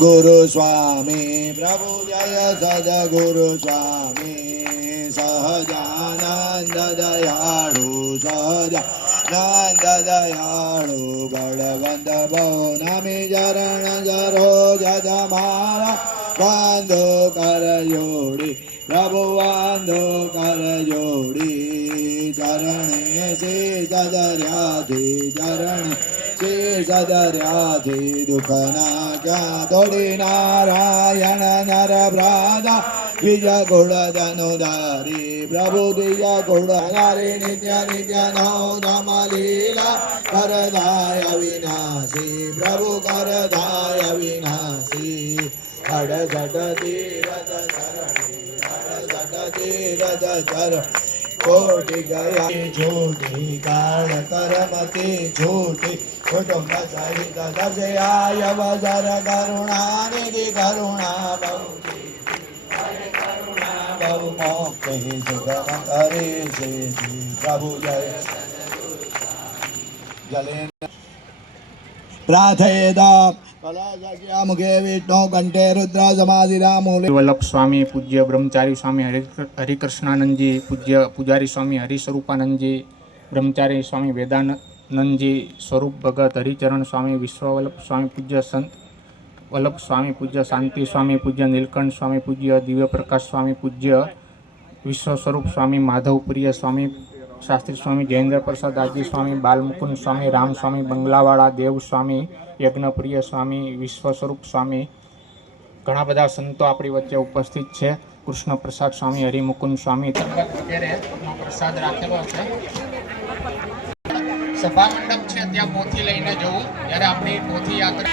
गुरु स्वामी प्रभु जय सद्गुरु स्वामी सहजानंद दयाळु सहजानंद दयाळु बळवंत बहु नामी चरण जरो जद मारा बांधो कर जोड़ी प्रभु बांधो कर जोड़ी चरणे से सदर्याधि चरण से सदर्याधि दुखना क्या तोड़ी नारायण नर ब्रादा द्विज गुण धनुधारी प्रभु द्विज गुण नारी नित्य नित्य नौधम लीला करदाय विनाशी प्रभु करदाय विनाशी अड़सठ तीरथ चरणी अड़सठ तीरथ चरण कोटि गया झूठी काल करमती झूठी कुटुंब सहित दर्शयाय वजर करुणा निधि करुणा बहु मोक्ष ही सुगम करे से प्रभु जय जले प्रार्थयेदा मुखे विष्णु कंठे रुद्र समाधिरामूले वल्लभ स्वामी पूज्य ब्रह्मचारी स्वामी हरिकृष्णानंद जी पूज्य पुजारी स्वामी हरिस्वरूपानंद जी ब्रह्मचारी स्वामी वेदानंद जी स्वरूप भगत हरिचरण स्वामी विश्ववल्लभ स्वामी पूज्य संत वल्लभ स्वामी पूज्य शांति स्वामी पूज्य नीलकंठ स्वामी पूज्य दिव्य प्रकाश स्वामी पूज्य विश्वस्वरूप स्वामी माधवप्रिय स्वामी शास्त्री स्वामी जयेंद्र प्रसाद आजी स्वामी बालमुकुंद स्वामी राम स्वामी बंगलावाड़ा देव स्वामी यज्ञप्रिय स्वामी विश्वस्वरूप स्वामी घણા બધા સંતો આપણી વચ્ચે ઉપસ્થિત છે. કૃષ્ણ પ્રસાદ સ્વામી હરિમુકુંદ સ્વામી વગેરેનો પ્રસાદ રાખેલો છે. સભા મંડપ છે ત્યાં પોથી લઈને જવું જ્યારે આપણી પોથી યાત્રા